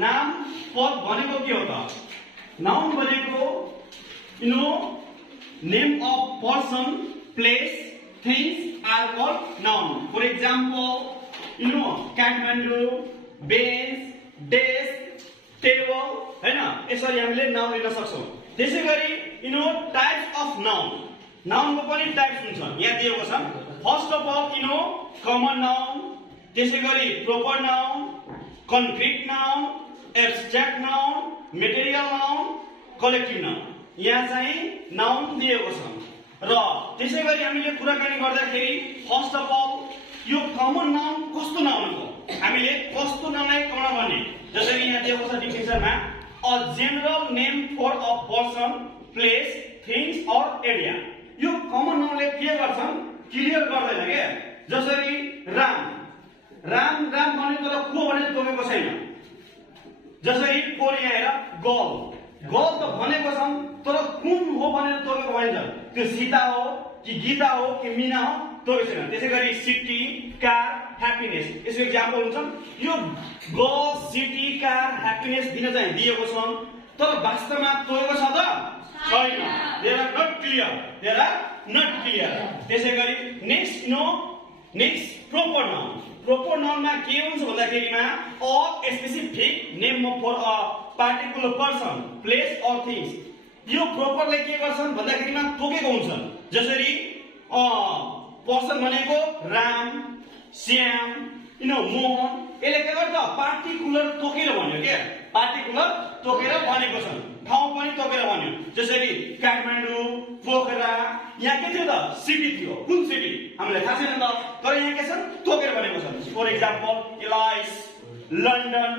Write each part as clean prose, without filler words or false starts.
नाम पद भनेको के हो त? नाउन भनेको name of person, place, things are called noun. For example, Kathmandu, bench, desk, table, हैन यसरी हामीले नाउन लिन सक्छौं। त्यसैगरी टाइप्स अफ नाउन, नाउनको पनि टाइप्स हुन्छ यहाँ दिएको छ। First of all common noun, त्यसैगरी proper noun, concrete noun, abstract noun, material noun, collective noun. यहाँ चाहिँ नाउन दिएको छ र त्यसैगरी हामीले कुराकानी गर्दाखेरि फर्स्ट अफ अल यो कमन नाउन कस्तो नाउन हो, हामीले कस्तो नाउनलाई कमन भन्ने, जसरी यहाँ दिएको छ डिफिनेसनमा a general name for a person, place, things और एरिया। यो कमन नाउनले के गर्छन् क्लियर गर्दैन के। जसरी राम राम राम भनेको त को भने तोकेको छैन। जसरी कोरिया हेर गल गल त भनेको छन् तर कुन हो भनेर तोकेको भनिन्छ। त्यो सीता हो कि गीता हो कि मीना हो तोकेको छैन। त्यसैगरी सिटी, कार, ह्याप्पीनेस यसको एक्जाम्पल हुन्छ। यो गल, सिटी, कार, ह्याप्पीनेस दिन चाहिँ दिएको छ तर वास्तवमा तोकेको छ त छैन। They are not clear. त्यसैगरी नेक्स्ट प्रोपर नाउन। प्रोपर नाउनमा के हुन्छ भन्दाखेरिमा a specific name for a particular person, place और थिंग्स। यो प्रोपरले के गर्छन् भन्दाखेरिमा तोकेको हुन्छ। जसरी पर्सन भनेको राम, श्याम, मोहन, यसले के गर्छ पार्टिकुलर तोकेर भन्यो के, पार्टिकुलर तोकेर भनेको छ। ठाउँ पनि तोकेर भन्यो। जसरी काठमाडौँ, पोखरा, यहाँ के थियो त सिटी थियो। कुन सिटी हामीलाई थाहा छैन त, तर यहाँ के छ तोकेर भनेको छ। फर एक्जाम्पल एलाइस, लन्डन,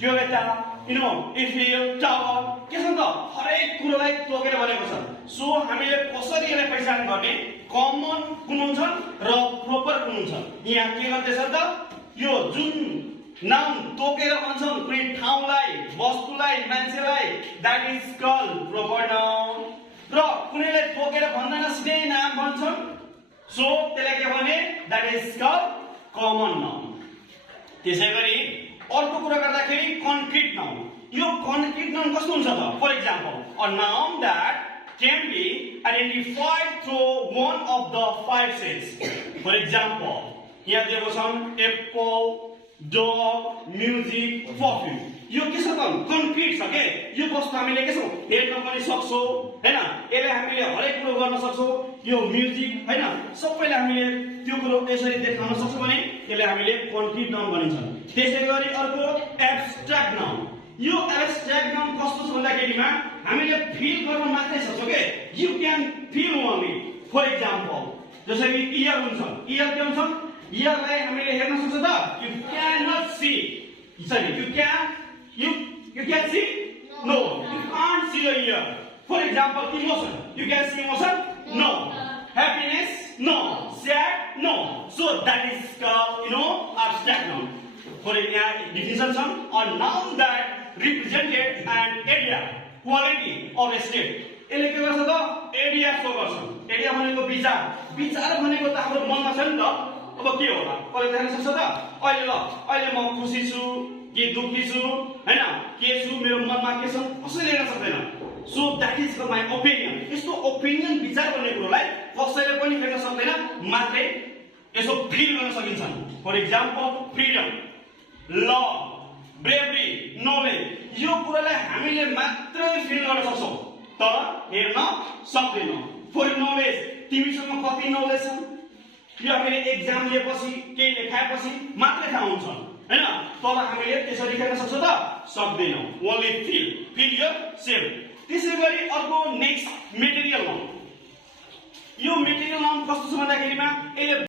जोगेटा, इफिल टावर के छ त हरेक कुरोलाई तोकेर भनेको छ। सो हामीले कसरी यसलाई पहिचान गर्ने कमन कुन हुन्छ र प्रोपर कुन हुन्छ। यहाँ के गर्दैछ त यो जुन नाउन तोकेर भन्छन् कुनै ठाउँलाई, वस्तुलाई, मान्छेलाई that is called proper noun. र कुनैलाई तोकेर भन्दैन सिधै नाम भन्छन् सो त्यसलाई के भने that is called common noun. त्यसैगरी अर्को कुरा गर्दाखेरि कन्क्रिट नाउन। यो कन्क्रिट नाउन कस्तो हुन्छ त? For example a noun that can be identified through one of the five senses. For example, यहाँ दिएको छ एप्पल, डग, म्युजिक, परफ्युम। यो के छ त कन्क्रिट छ के। यो वस्तु हामीले के छौं हेर्न पनि सक्छौं हैन, यसले हामीले हरेक कुरो गर्न सक्छौं। यो म्युजिक हैन सबैले हामीले त्यो कुरो यसरी देखाउन सक्छौं भने यसले हामीले कन्क्रिट नाउन भनिन्छ। त्यसैगरी अर्को एब्स्ट्र्याक्ट नाउन। यो एब्स्ट्र्याक्ट नाउन कस्तो छ भन्दाखेरिमा हामीले फिल गर्न मात्रै सक्छौं के। You can feel only. For example जसरी इयर हुन्छ, इयर के हुन्छ इयरलाई हामीले हेर्न सक्छौं त you can not see. Sorry you can see no, you can't see the ear. For example emotion, you can see emotion no, happiness no, sad no. So that is called abstract noun. For definition छ a noun that represented an area, quality or state। यसले के गर्छ त area show गर्छ। Area भनेको विचार, विचार भनेको त हाम्रो मनमा छ नि त। अब के होला कसले देख्न सक्छ त अहिले म खुसी छु कि दुखी छु हैन, के छु मेरो मनमा के छ कसैले हेर्न सक्दैन। So that is my opinion. यस्तो ओपिनियन विचार गर्ने कुरोलाई कसैले पनि हेर्न सक्दैन, मात्रै यसो फिल गर्न सकिन्छ। For example freedom, love, bravery, knowledge. यो कुरालाई हामीले मात्रै फिल गर्न सक्छौं तर हेर्न सक्दैनौं। फर नलेज तिमीसँग कति नलेज छ यो हामीले एक्जाम लिएपछि केही लेखाएपछि मात्रै थाहा हुन्छ हैन, तर हामीले त्यसरी गर्न सक्छौं त सक्दैनौं। Only fill yourself. त्यसैगरी अर्को नेक्स्ट मेटेरियल नाउन। यो मेटेरियल नाउन कस्तो छ भन्दाखेरिमा यसले